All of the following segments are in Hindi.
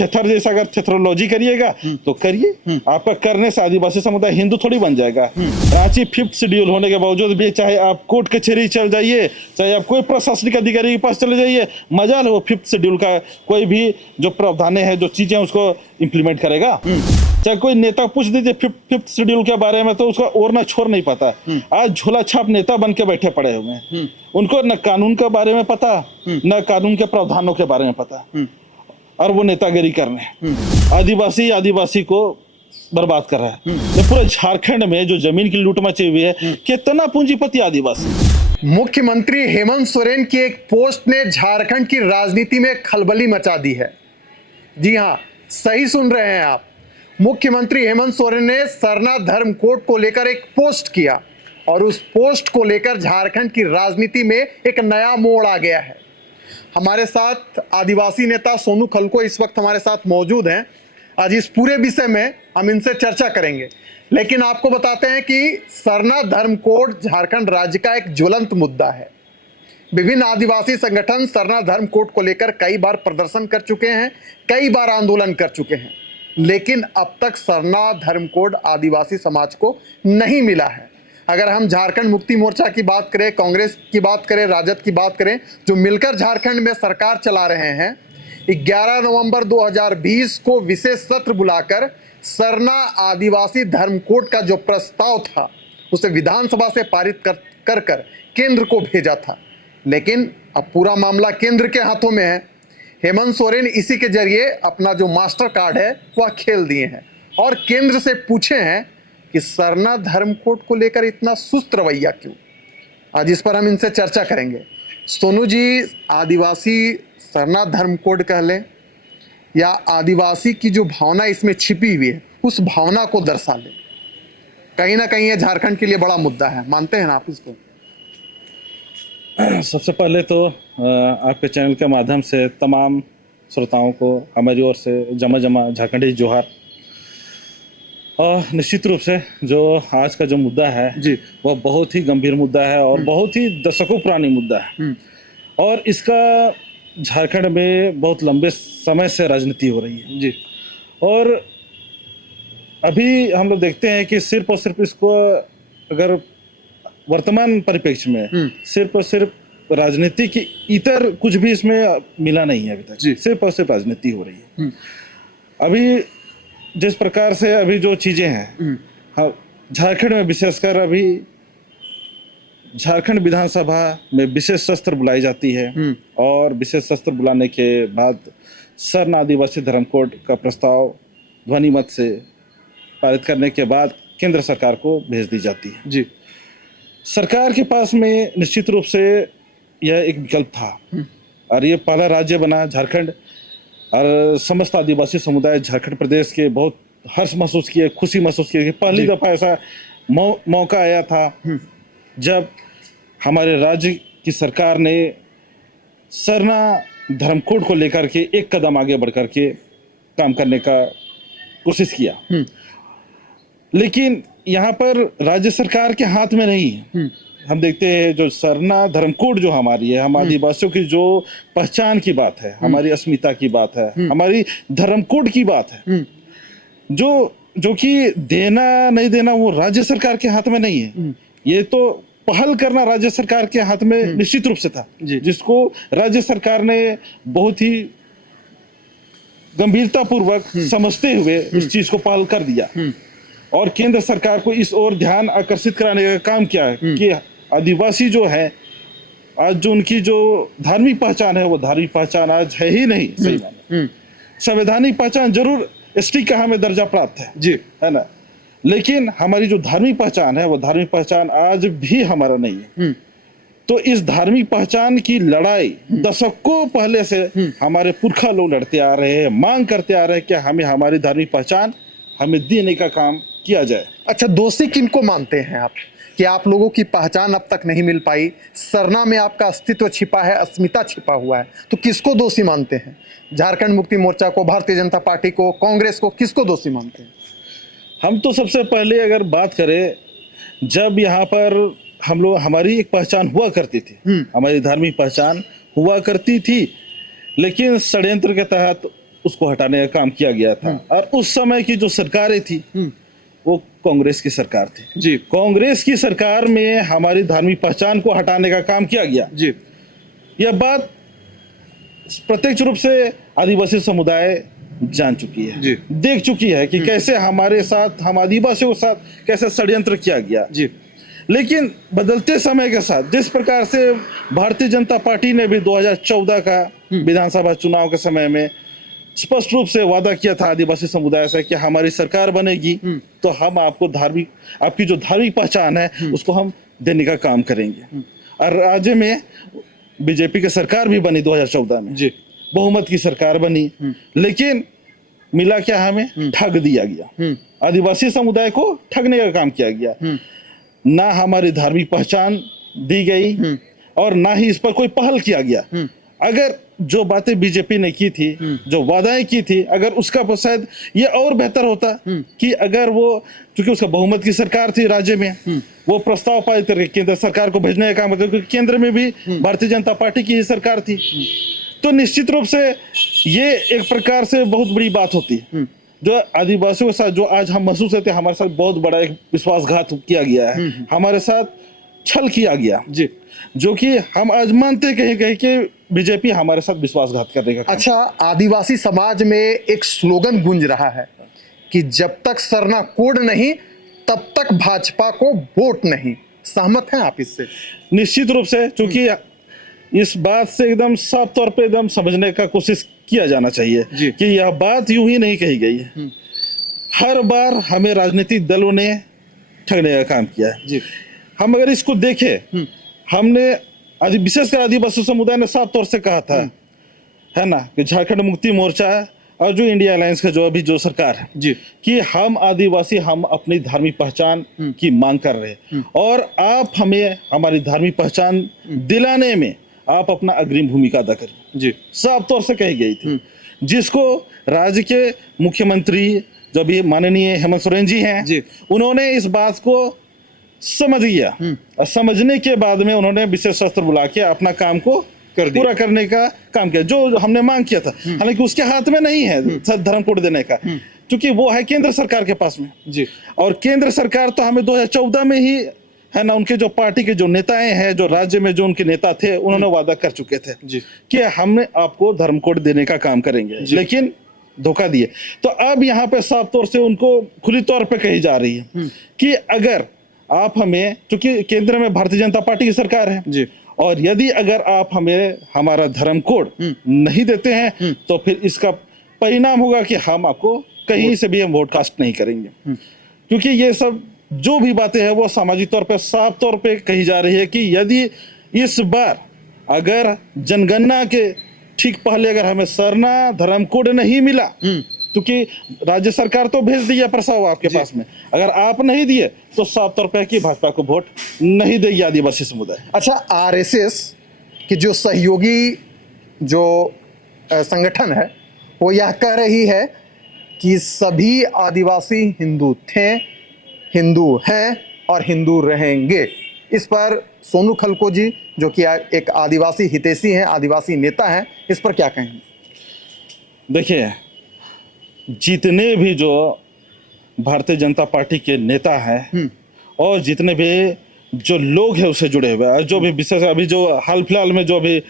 थेथर जैसा अगर थेथरोलॉजी करिएगा तो करिए, आपका करने से आदिवासी समुदाय हिंदू थोड़ी बन जाएगा। रांची 5th शेड्यूल होने के बावजूद भी चाहे आप कोर्ट कचहरी चल जाइए, चाहे आप कोई प्रशासनिक अधिकारी के पास चले जाइए, मजा लो 5th शेड्यूल का कोई भी जो प्रावधान है, जो चीजें उसको इम्प्लीमेंट करेगा। चाहे कोई नेता पूछ दीजिए 5th शेड्यूल के बारे में तो उसका और ना छोर नहीं पता। आज झोला छाप नेता बन के बैठे पड़े हुए हैं, उनको न कानून के बारे में पता, न कानून के प्रावधानों के बारे में पता, और वो नेतागिरी कर रहे हैं। आदिवासी को बर्बाद कर रहा है। ये पूरे झारखंड में जो जमीन की लूट मची हुई है, कितना पूंजीपति आदिवासी। मुख्यमंत्री हेमंत सोरेन की एक पोस्ट ने झारखंड की राजनीति में खलबली मचा दी है। जी हां, सही सुन रहे हैं आप। मुख्यमंत्री हेमंत सोरेन ने सरना धर्म कोड को लेकर एक पोस्ट किया और उस पोस्ट को लेकर झारखंड की राजनीति में एक नया मोड़ आ गया है। हमारे साथ आदिवासी नेता सोनू खलको इस वक्त हमारे साथ मौजूद हैं। आज इस पूरे विषय में हम इनसे चर्चा करेंगे, लेकिन आपको बताते हैं कि सरना धर्म कोड झारखंड राज्य का एक ज्वलंत मुद्दा है। विभिन्न आदिवासी संगठन सरना धर्म कोड को लेकर कई बार प्रदर्शन कर चुके हैं, कई बार आंदोलन कर चुके हैं, लेकिन अब तक सरना धर्म कोड आदिवासी समाज को नहीं मिला है। अगर हम झारखंड मुक्ति मोर्चा की बात करें, कांग्रेस की बात करें, राजद की बात करें, जो मिलकर झारखंड में सरकार चला रहे हैं, 11 नवंबर 2020 को विशेष सत्र बुलाकर सरना आदिवासी धर्म कोड का जो प्रस्ताव था उसे विधानसभा से पारित कर केंद्र को भेजा था, लेकिन अब पूरा मामला केंद्र के हाथों में है। हेमंत सोरेन इसी के जरिए अपना जो मास्टर कार्ड है वह खेल दिए हैं और केंद्र से पूछे हैं कि सरना धर्म कोड को लेकर इतना सुस्त रवैया क्यों। आज इस पर हम इनसे चर्चा करेंगे। सोनू जी, आदिवासी सरना धर्म कोड कह लें या आदिवासी की जो भावना इसमें छिपी हुई है उस भावना को दर्शा लें, कहीं ना कहीं ये झारखंड के लिए बड़ा मुद्दा है। मानते हैं ना आप इसको? सबसे पहले तो आपके चैनल के माध्यम से तमाम श्रोताओं को हमारी ओर से जमा झारखंडी जोहार। और निश्चित रूप से जो आज का जो मुद्दा है जी, वह बहुत ही गंभीर मुद्दा है और बहुत ही दशकों पुरानी मुद्दा है और इसका झारखंड में बहुत लंबे समय से राजनीति हो रही है जी। और अभी हम लोग देखते हैं कि सिर्फ और सिर्फ इसको अगर वर्तमान परिप्रेक्ष्य में सिर्फ और सिर्फ राजनीति की इतर कुछ भी इसमें मिला नहीं है अभी तक जी। सिर्फ और सिर्फ राजनीति हो रही है। अभी जिस प्रकार से अभी जो चीजें हैं, हाँ, झारखंड में विशेषकर अभी झारखंड विधानसभा में विशेष सत्र बुलाई जाती है और विशेष सत्र बुलाने के बाद सरना आदिवासी धर्म कोड का प्रस्ताव ध्वनि मत से पारित करने के बाद केंद्र सरकार को भेज दी जाती है जी। सरकार के पास में निश्चित रूप से यह एक विकल्प था और ये पहला राज्य बना झारखंड और समस्त आदिवासी समुदाय झारखंड प्रदेश के बहुत हर्ष महसूस किए, खुशी महसूस किए कि पहली दफा ऐसा मौका आया था जब हमारे राज्य की सरकार ने सरना धर्म कोड को लेकर के एक कदम आगे बढ़कर के काम करने का कोशिश किया। लेकिन यहाँ पर राज्य सरकार के हाथ में नहीं है। हम देखते हैं जो सरना धर्म कोड जो हमारी है, हम आदिवासियों की जो पहचान की बात है, हमारी अस्मिता की बात है, हमारी धर्म कोड की बात है, जो कि देना नहीं देना वो राज्य सरकार के हाथ में नहीं है। ये तो पहल करना राज्य सरकार के हाथ में निश्चित रूप से था, जिसको राज्य सरकार ने बहुत ही गंभीरता पूर्वक समझते हुए इस चीज को पहल कर दिया और केंद्र सरकार को इस ओर ध्यान आकर्षित कराने का काम किया है कि आदिवासी जो है आज जो उनकी जो धार्मिक पहचान है वो धार्मिक पहचान आज है ही नहीं। सही माने संवैधानिक पहचान जरूर एसटी का हमें दर्जा प्राप्त है जी, है ना, लेकिन हमारी जो धार्मिक पहचान है वो धार्मिक पहचान आज भी हमारा नहीं है। तो इस धार्मिक पहचान की लड़ाई दशकों पहले से हमारे पुरखा लोग लड़ते आ रहे हैं, मांग करते आ रहे हैं कि हमें हमारी धार्मिक पहचान हमें देने का काम किया जाए। अच्छा, दोषी किनको मानते हैं आप कि आप लोगों की पहचान अब तक नहीं मिल पाई? सरना में आपका अस्तित्व छिपा है, अस्मिता छिपा हुआ है, तो किसको दोषी मानते हैं? झारखंड मुक्ति मोर्चा को, भारतीय जनता पार्टी को, कांग्रेस को, किसको दोषी मानते हैं? हम तो सबसे पहले अगर बात करें, जब यहाँ पर हम लोग हमारी एक पहचान हुआ करती थी, हमारी धार्मिक पहचान हुआ करती थी, लेकिन षड्यंत्र के तहत उसको हटाने का काम किया गया था। और उस समय की जो सरकारें थी वो कांग्रेस की सरकार थी जी कांग्रेस की सरकार में हमारी धार्मिक पहचान को हटाने का काम किया गया। जी यह बात प्रत्यक्ष रूप से आदिवासी समुदाय जान चुकी है, जी। देख चुकी है कि कैसे हमारे साथ, हम आदिवासियों के साथ कैसे षड्यंत्र किया गया। जी लेकिन बदलते समय के साथ जिस प्रकार से भारतीय जनता पार्टी ने भी 2014 का विधानसभा चुनाव के समय में स्पष्ट रूप से वादा किया था आदिवासी समुदाय से कि हमारी सरकार बनेगी तो हम आपको आपकी जो धार्मिक पहचान है उसको हम देने का काम करेंगे। और राज्य में बीजेपी की सरकार भी बनी 2014 में, जी बहुमत की सरकार बनी, लेकिन मिला क्या, हमें ठग दिया गया। आदिवासी समुदाय को ठगने का काम किया गया। ना हमारी धार्मिक पहचान दी गई और ना ही इस पर कोई पहल किया गया। अगर जो बातें बीजेपी ने की थी, जो वादाएं की थी, अगर उसका शायद ये और बेहतर होता कि अगर वो, क्योंकि उसका बहुमत की सरकार थी राज्य में, वो प्रस्ताव पारित करके केंद्र सरकार को भेजने का काम करते, क्योंकि केंद्र में भी भारतीय जनता पार्टी की ही सरकार थी, तो निश्चित रूप से ये एक प्रकार से बहुत बड़ी बात होती जो आदिवासियों के साथ जो आज हम महसूस करते हैं, हमारे साथ बहुत बड़ा एक विश्वासघात किया गया है, हमारे साथ छल किया गया जी। जो कि हम आज मानते कहीं कहीं कि बीजेपी हमारे साथ विश्वासघात करने का काम। अच्छा, आदिवासी समाज में एक स्लोगन गूंज रहा है कि जब तक सरना कोड नहीं तब तक भाजपा को वोट नहीं। सहमत हैं आप इससे? निश्चित रूप से, क्योंकि इस बात से एकदम साफ तौर पे एकदम समझने का कोशिश किया जाना चाहिए कि यह बात यूं ही नहीं कही गई है। हर बार हमें राजनीतिक दलों ने ठगने का काम किया है जी। हम अगर इसको देखें, हमने विशेषकर आदिवासी समुदाय ने साफ तौर से कहा था, है ना, कि झारखंड मुक्ति मोर्चा और जो इंडिया अलायंस का जो अभी जो सरकार है जी, कि हम आदिवासी, हम अपनी धार्मिक पहचान की मांग कर रहे हैं और आप हमें हमारी धार्मिक पहचान दिलाने में आप अपना अग्रिम भूमिका अदा करें। जी, साफ तौर से कही गई थी, जिसको राज्य के मुख्यमंत्री जो भी माननीय हेमंत सोरेन जी हैं जी। उन्होंने इस बात को समझ लिया और समझने के बाद में उन्होंने विशेष शस्त्र बुला के अपना काम को पूरा करने का काम किया जो हमने मांग किया था। हालांकि उसके हाथ में नहीं है धर्म कोड देने का, क्योंकि वो है केंद्र सरकार के पास में जी। और केंद्र सरकार तो हमें 2014 में ही, है ना, उनके जो पार्टी के जो नेताएं हैं, जो राज्य में जो उनके नेता थे, उन्होंने वादा कर चुके थे जी कि हमने आपको धर्म कोड देने का काम करेंगे, लेकिन धोखा दिए। तो अब यहाँ पे साफ तौर से उनको खुली तौर पे कही जा रही है कि अगर आप हमें, क्योंकि केंद्र में भारतीय जनता पार्टी की सरकार है जी, और यदि अगर आप हमें हमारा धर्म कोड नहीं देते हैं तो फिर इसका परिणाम होगा कि हम आपको कहीं से भी हम वोट कास्ट नहीं करेंगे। क्योंकि ये सब जो भी बातें हैं वो सामाजिक तौर पे साफ तौर पे कही जा रही है कि यदि इस बार अगर जनगणना के ठीक पहले अगर हमें सरना धर्म कोड नहीं मिला, क्योंकि राज्य सरकार तो भेज दिया प्रस्ताव आपके पास में, अगर आप नहीं दिए तो साफ तौर पे कि भाजपा को वोट नहीं देगी आदिवासी समुदाय। अच्छा, आरएसएस की जो सहयोगी जो संगठन है वो यह कह रही है कि सभी आदिवासी हिंदू थे, हिंदू हैं और हिंदू रहेंगे। इस पर सोनू खलको जी जो कि एक आदिवासी हितैषी हैं, आदिवासी नेता हैं, इस पर क्या कहेंगे? देखिए, जितने भी जो भारतीय जनता पार्टी के नेता हैं और जितने भी जो लोग हैं उससे जुड़े हुए हैं, जो भी विशेष अभी जो हाल फिलहाल में जो अभी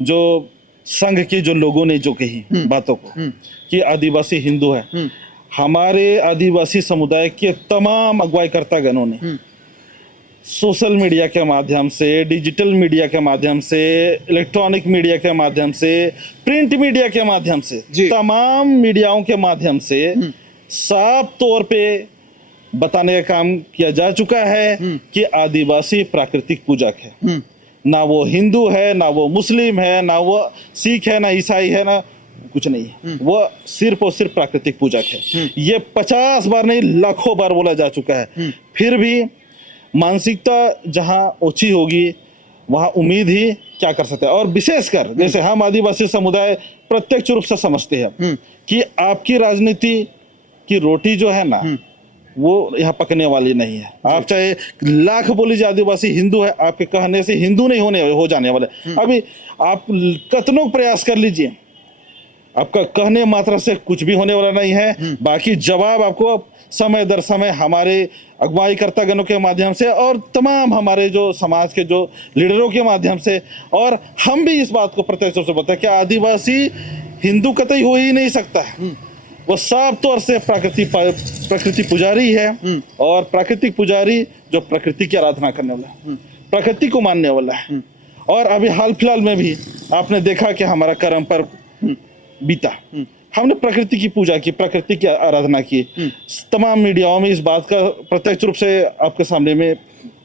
जो संघ के जो लोगों ने जो कही बातों को कि आदिवासी हिंदू है, हमारे आदिवासी समुदाय के तमाम अगुवाईकर्ता गणों ने सोशल मीडिया के माध्यम से, डिजिटल मीडिया के माध्यम से, इलेक्ट्रॉनिक मीडिया के माध्यम से, प्रिंट मीडिया के माध्यम से, तमाम मीडियाओं के माध्यम से साफ तौर पे बताने का काम किया जा चुका है कि आदिवासी प्राकृतिक पूजक है। ना वो हिंदू है, ना वो मुस्लिम है, ना वो सिख है, ना ईसाई है, ना कुछ नहीं है, वो सिर्फ और सिर्फ प्राकृतिक पूजक है। ये 50 बार नहीं लाखों बार बोला जा चुका है, फिर भी मानसिकता जहां ओछी होगी वहां उम्मीद ही क्या कर सकते हैं। और विशेषकर जैसे हम आदिवासी समुदाय प्रत्यक्ष रूप से समझते हैं कि आपकी राजनीति की रोटी जो है ना वो यहाँ पकने वाली नहीं है। आप चाहे लाख बोली जाए आदिवासी हिंदू है, आपके कहने से हिंदू नहीं हो जाने वाले। अभी आप कतनों प्रयास कर लीजिए, आपका कहने मात्रा से कुछ भी होने वाला नहीं है। बाकी जवाब आपको समय दर समय हमारे अगुवाईकर्ता गणों के माध्यम से और तमाम हमारे जो समाज के जो लीडरों के माध्यम से, और हम भी इस बात को प्रत्यक्ष रूप से बताएं कि आदिवासी हिंदू कतई हो ही नहीं सकता है। वो साफ तौर से प्रकृति पुजारी है, और प्राकृतिक पुजारी जो प्रकृति की आराधना करने वाला है, प्रकृति को मानने वाला है। और अभी हाल फिलहाल में भी आपने देखा कि हमारा करम पर्व बीता, हमने प्रकृति की पूजा की, प्रकृति की आराधना की। तमाम मीडियाओं में इस बात का प्रत्यक्ष रूप से आपके सामने में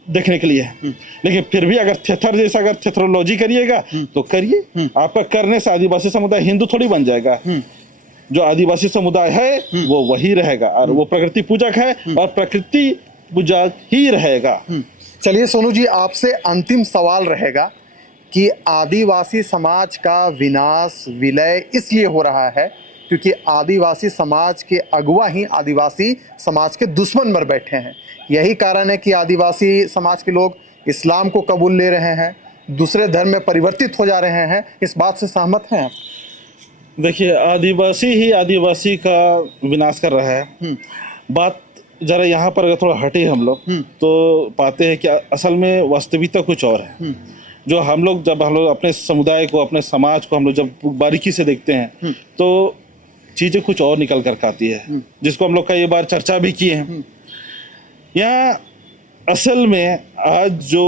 देखने के लिए है। लेकिन फिर भी अगर थेथर जैसा अगर थेथरोलॉजी करिएगा तो करिए, आपका करने से आदिवासी समुदाय हिंदू थोड़ी बन जाएगा। जो आदिवासी समुदाय है वो वही रहेगा, और वो प्रकृति पूजक है और प्रकृति पूजक ही रहेगा। चलिए सोनू जी, आपसे अंतिम सवाल रहेगा कि आदिवासी समाज का विनाश विलय इसलिए हो रहा है क्योंकि आदिवासी समाज के अगुवा ही आदिवासी समाज के दुश्मन बन बैठे हैं। यही कारण है कि आदिवासी समाज के लोग इस्लाम को कबूल ले रहे हैं, दूसरे धर्म में परिवर्तित हो जा रहे हैं। इस बात से सहमत हैं आप? देखिए, आदिवासी ही आदिवासी का विनाश कर रहा है। बात जरा यहाँ पर अगर थोड़ा हटे हम लोग तो पाते हैं कि असल में वास्तविकता कुछ और है। जो हम लोग जब हम लोग अपने समुदाय को, अपने समाज को हम लोग जब बारीकी से देखते हैं तो चीज़ें कुछ और निकल कर आती है, जिसको हम लोग कई बार चर्चा भी किए हैं। यहाँ असल में आज जो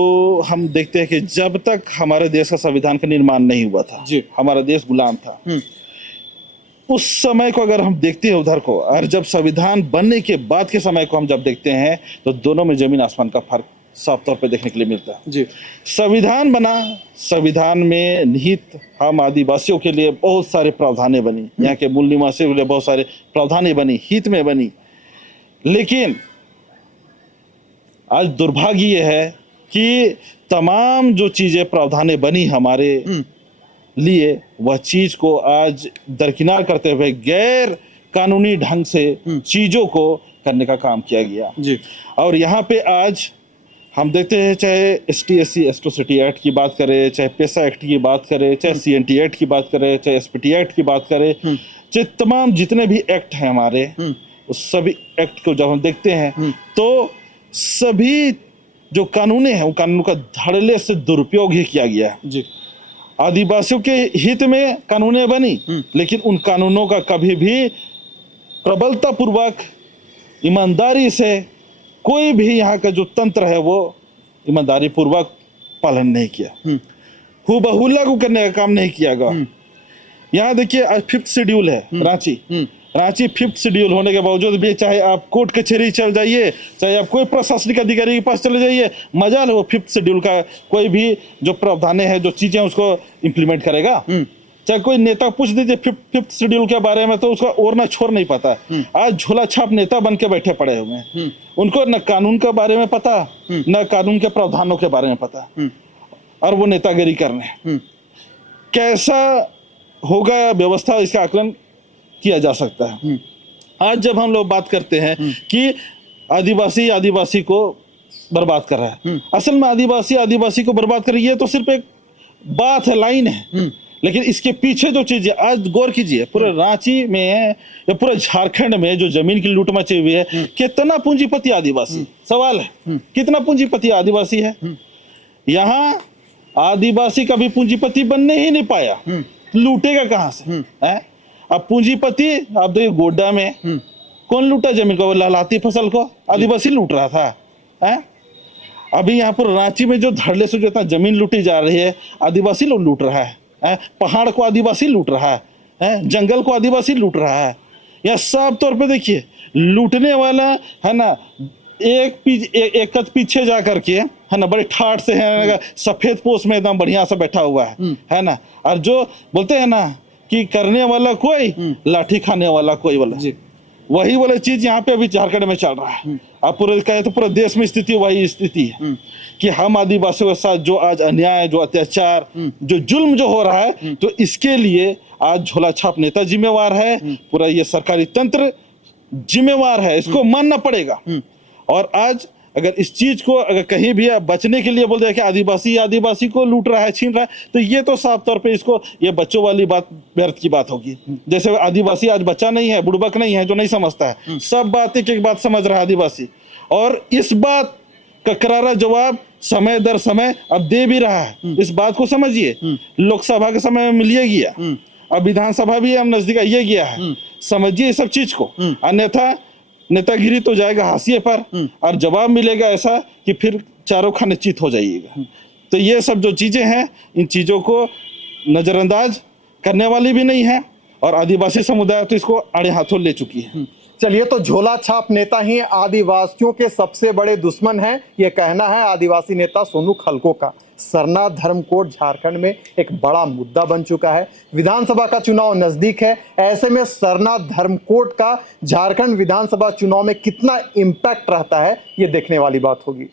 हम देखते हैं कि जब तक हमारे देश का संविधान का निर्माण नहीं हुआ था, हमारा देश गुलाम था, उस समय को अगर हम देखते हैं उधर को, और जब संविधान बनने के बाद के समय को हम जब देखते हैं तो दोनों में जमीन आसमान का फर्क साफ तौर पे देखने के लिए मिलता है। जी, संविधान बना, संविधान में निहित हम आदिवासियों के लिए बहुत सारे प्रावधानें बनी, यहाँ के मूल निवासियों के लिए बहुत सारे प्रावधानें बनी, हित में बनी। लेकिन आज दुर्भाग्य ये है कि तमाम जो चीजें प्रावधानें बनी हमारे लिए, वह चीज को आज दरकिनार करते हुए गैर कानूनी ढंग से चीजों को करने का काम किया गया। जी, और यहाँ पे आज हम देखते हैं, चाहे ST/SC एट्रोसिटी एक्ट की बात करें, चाहे पेशा एक्ट की बात करें, चाहे CNT एक्ट की बात करें, चाहे SPT एक्ट की बात करें, चाहे तमाम जितने भी एक्ट हैं हमारे, उस सभी एक्ट को जब हम देखते हैं तो सभी जो कानूनें हैं, उन कानूनों का धड़ल्ले से दुरुपयोग ही किया गया है। जी, आदिवासियों के हित में कानूनें बनी, लेकिन उन कानूनों का कभी भी प्रबलता पूर्वक, ईमानदारी से कोई भी यहाँ का जो तंत्र है वो ईमानदारी पूर्वक पालन नहीं किया, हूबहू लागू करने का काम नहीं किया गया। यहाँ देखिए, आज 5th शेड्यूल है रांची 5th शेड्यूल होने के बावजूद भी, चाहे आप कोर्ट कचहरी चल जाइए, चाहे आप कोई प्रशासनिक अधिकारी के पास चले जाइए, मजाल वो 5th शेड्यूल का कोई भी जो प्रावधानें हैं, जो चीजें उसको इम्प्लीमेंट करेगा। चाहे कोई नेता पूछ दीजिए 5th शेड्यूल के बारे में तो उसका और ना छोर नहीं पता। आज झोला छाप नेता बन के बैठे पड़े हुए हैं, उनको न कानून के बारे में पता, न कानून के प्रावधानों के बारे में पता, और वो नेतागिरी करने। कैसा होगा व्यवस्था, इसका आकलन किया जा सकता है। आज जब हम लोग बात करते हैं कि आदिवासी को बर्बाद कर रहा है, असल में आदिवासी को बर्बाद कर रही है तो सिर्फ एक बात है, लाइन है। लेकिन इसके पीछे जो चीजें, आज गौर कीजिए, पूरे रांची में या पूरे झारखंड में जो जमीन की लूट मची हुई है, कितना पूंजीपति आदिवासी, सवाल है कितना पूंजीपति आदिवासी है। यहाँ आदिवासी कभी पूंजीपति बनने ही नहीं पाया, लूटेगा कहाँ से है? अब पूंजीपति, आप देखिए गोड्डा में कौन लूटा जमीन को, लहलाती फसल को आदिवासी लूट रहा था है। अभी यहाँ पर रांची में जो धड़ल्ले से जो इतना जमीन लूटी जा रही है, आदिवासी लोग लूट रहा है। पहाड़ को आदिवासी लूट रहा है, जंगल को आदिवासी लूट रहा है। या साफ तौर पे देखिए, लूटने वाला है ना, एक कद पीछे जा करके है ना, बड़े ठाठ से है, सफेद पोष में एकदम बढ़िया से बैठा हुआ है ना। और जो बोलते हैं ना कि करने वाला कोई, लाठी खाने वाला कोई वाला, वही वाला चीज यहाँ पे अभी झारखंड में चल रहा है। आप पूरे कहे तो पूरे देश में स्थिति वही स्थिति है कि हम आदिवासियों के साथ जो आज अन्याय, जो अत्याचार, जो जुल्म जो हो रहा है, तो इसके लिए आज झोला छाप नेता जिम्मेवार है, पूरा ये सरकारी तंत्र जिम्मेवार है, इसको मानना पड़ेगा। और आज अगर इस चीज को अगर कहीं भी बचने के लिए बोल दिया कि आदिवासी को लूट रहा है, छीन रहा है, तो ये तो साफ तौर पे इसको ये बच्चों वाली बात व्यर्थ की बात होगी। जैसे आदिवासी आज बच्चा नहीं है, बुड़बक नहीं है जो नहीं समझता है, सब बात एक एक बात समझ रहा है आदिवासी, और इस बात का करारा जवाब समय दर समय अब दे भी रहा है। इस बात को समझिए, लोकसभा के समय में मिलिए गया, अब विधानसभा भी हम नजदीक आइए गया है, समझिए सब चीज को, अन्यथा नेतागिरी तो जाएगा हाशिए पर और जवाब मिलेगा ऐसा कि फिर चारों खाने चित हो जाइएगा। तो ये सब जो चीजें हैं, इन चीजों को नजरअंदाज करने वाली भी नहीं है, और आदिवासी समुदाय तो इसको आड़े हाथों ले चुकी है। चलिए, तो झोला छाप नेता ही आदिवासियों के सबसे बड़े दुश्मन हैं, ये कहना है आदिवासी नेता सोनू खलको का। सरना धर्म कोड झारखंड में एक बड़ा मुद्दा बन चुका है। विधानसभा का चुनाव नजदीक है, ऐसे में सरना धर्म कोड का झारखंड विधानसभा चुनाव में कितना इम्पैक्ट रहता है, ये देखने वाली बात होगी।